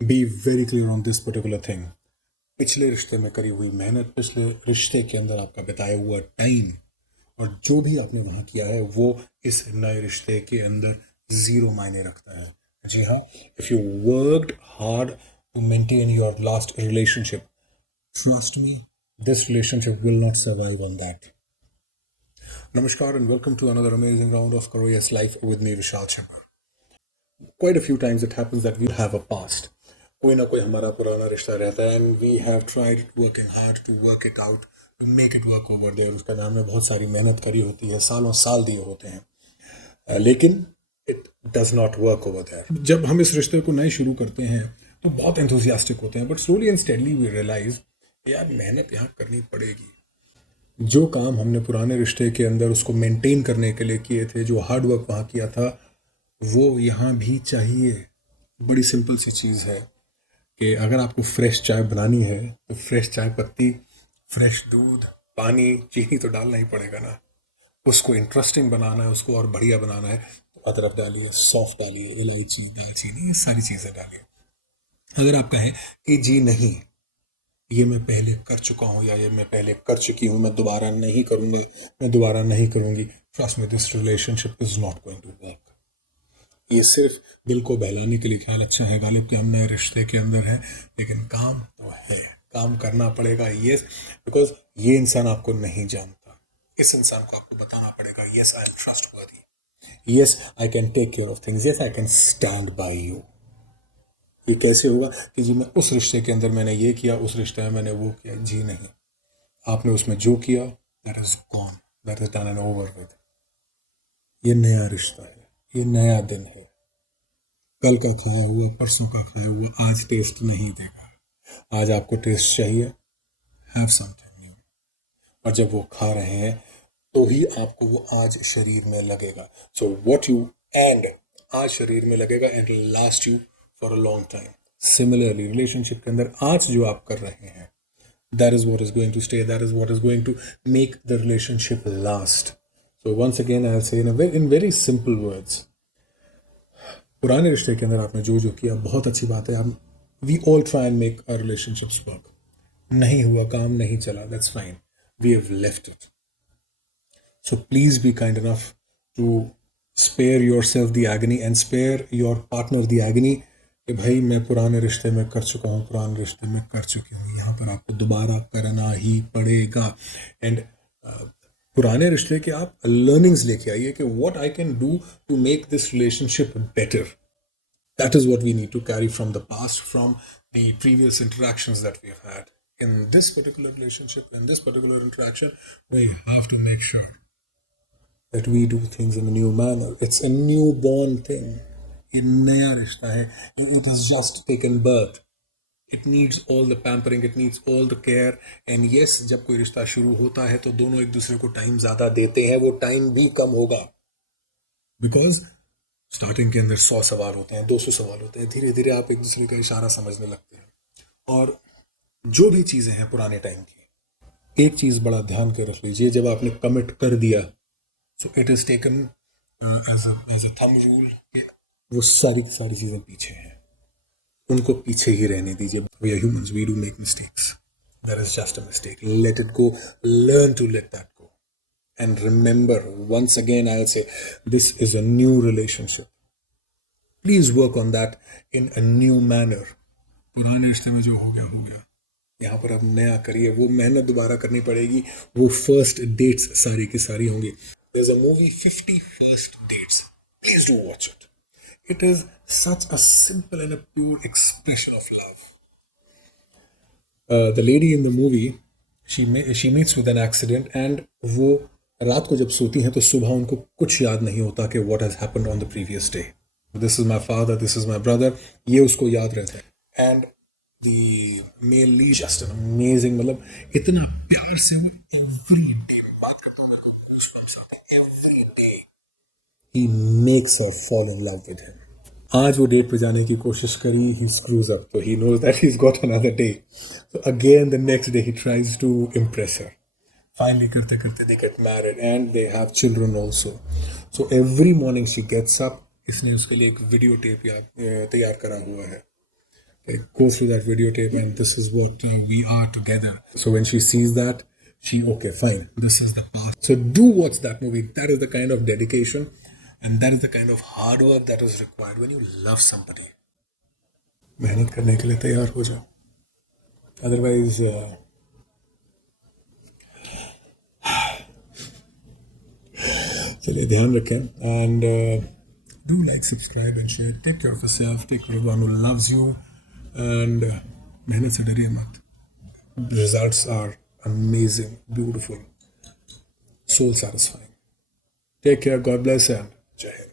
Be very clear on this particular thing. पिछले रिश्ते में करी हुई मेहनत, पिछले रिश्ते के अंदर आपका बिताया हुआ टाइम और जो भी आपने वहां किया है वो इस नए रिश्ते के अंदर जीरो मायने रखता है। जी हाँ, if you worked hard to maintain your last relationship, trust me, this relationship will not survive on that. Namaskar and welcome to another amazing round of Korea's Life with me, Vishal Chamber. Quite a few times it happens that we have a past. कोई ना कोई हमारा पुराना रिश्ता रहता है and we have tried working hard to work it out, to make it work over there. उसका नाम में बहुत सारी मेहनत करी होती है, सालों साल दिए होते हैं, लेकिन it does not work over there. जब हम इस रिश्ते को नए शुरू करते हैं तो बहुत enthusiastic होते हैं, but slowly and steadily we realize यार मेहनत यहाँ करनी पड़ेगी। जो काम हमने पुराने रिश्ते के अंदर उसको मेंटेन करने के लिए किए थे, जो हार्ड वर्क वहाँ किया था, वो यहाँ भी चाहिए। बड़ी सिंपल सी चीज़ है कि अगर आपको फ्रेश चाय बनानी है तो फ्रेश चाय पत्ती, फ्रेश दूध, पानी, चीनी तो डालना ही पड़ेगा ना। उसको इंटरेस्टिंग बनाना है, उसको और बढ़िया बनाना है तो अदरक डालिए, सौंफ डालिए, इलायची, दालचीनी, ये सारी चीज़ें डालिए। अगर आप कहें कि जी नहीं, ये मैं पहले कर चुका हूँ या ये मैं पहले कर चुकी हूँ, मैं दोबारा नहीं करूँगा, मैं दोबारा नहीं करूँगी, trust me, this relationship is not going to work. ये सिर्फ दिल को बहलाने के लिए ख्याल अच्छा है गालिब कि हम नए रिश्ते के अंदर हैं, लेकिन काम तो है, काम करना पड़ेगा। यस, बिकॉज ये इंसान आपको नहीं जानता, इस इंसान को आपको बताना पड़ेगा yes I am trustworthy, yes I can take care of things, yes I can stand by you. ये कैसे होगा कि जी मैं उस रिश्ते के अंदर मैंने ये किया, उस रिश्ते में मैंने वो किया? जी नहीं, आपने उसमें जो किया that is gone, that is done and over with. ये नया रिश्ता है, ये नया दिन है। कल का खाया हुआ, परसों का खाया हुआ आज टेस्ट नहीं देगा। आज आपको टेस्ट चाहिए, हैव समथिंग न्यू। और जब वो खा रहे हैं तो ही आपको वो आज शरीर में लगेगा। सो व्हाट यू एंड आज शरीर में लगेगा and last you for a long time. Similarly relationship के अंदर आज जो आप कर रहे हैं, that is what is going to stay, that is what is going to make the relationship last. So once again I'll say in very simple words, पुराने रिश्ते के अंदर आपने जो जो किया बहुत अच्छी बात है। हम we all try and make our relationships work. नहीं हुआ, काम नहीं चला, that's fine, we have left it. So please be kind enough to spare yourself the agony and spare your partner the agony कि भाई मैं पुराने रिश्ते में कर चुका हूँ, पुराने रिश्ते में कर चुकी हूँ, यहाँ पर आपको दोबारा करना ही पड़ेगा। एंड पुराने रिश्ते के आप लर्निंग्स लेके आइए कि what I can do to make this relationship better. That is what we need to carry from the past, from the previous interactions that we have had in this particular relationship, in this particular interaction. We have to make sure that we do things in a new manner. It's a newborn thing. ये नया रिश्ता है, it has just taken birth. It needs all the pampering, it needs all the care. And yes, जब कोई रिश्ता शुरू होता है तो दोनों एक दूसरे को टाइम ज्यादा देते हैं, वो टाइम भी कम होगा बिकॉज स्टार्टिंग के अंदर 100 सवाल होते हैं, 200 सवाल होते हैं, धीरे धीरे आप एक दूसरे का इशारा समझने लगते हैं। और जो भी चीजें हैं पुराने टाइम की, एक चीज बड़ा ध्यान के रख लीजिए, जब आपने कमिट कर दिया so it is taken as a thumb rule, वो सारी की सारी चीजें पीछे हैं, उनको पीछे ही रहने दीजिए। We are humans, we do make mistakes, that is just a mistake, let it go, learn to let that go and remember once again I'll say this is a new relationship. Please work on that in a new manner. पुराने रिश्ते में जो हो गया, यहाँ पर अब नया करिए, वो मेहनत दोबारा करनी पड़ेगी, वो फर्स्ट डेट्स सारी की सारी होंगी। There's a movie 50 First Dates. Please do watch it. It is such a simple and a pure expression of love. The lady in the movie, she meets with an accident and वो रात को जब सोती हैं तो सुबह उनको कुछ याद नहीं होता कि what has happened on the previous day. This is my father, this is my brother, ये उसको याद रहता है। And the male lead just an amazing, मतलब इतना प्यार से वो every day, बात करता हूँ मेरे को goosebumps आते हैं, every day he makes her fall in love with him. आज वो डेट पे जाने की कोशिश करी, he screws up, so he knows that he's got another day. So again the next day he tries to impress her. Finally करते करते they get married and they have children also. So every morning she gets up, इसने उसके लिए एक video tape तैयार करा हुआ है like, go through that videotape, and this is what we are together. So when she sees that, okay, fine, this is the path. So do watch that movie. That is the kind of dedication and that is the kind of hard work that is required when you love somebody. मेहनत करने के लिए तैयार हो जाओ, otherwise चलिए ध्यान रखें, and do like, subscribe and share. Take care of yourself, take care of one who loves you, and मेहनत से डरिए मत. Results are amazing, beautiful, soul satisfying. Take care, God bless, and Jai Hind.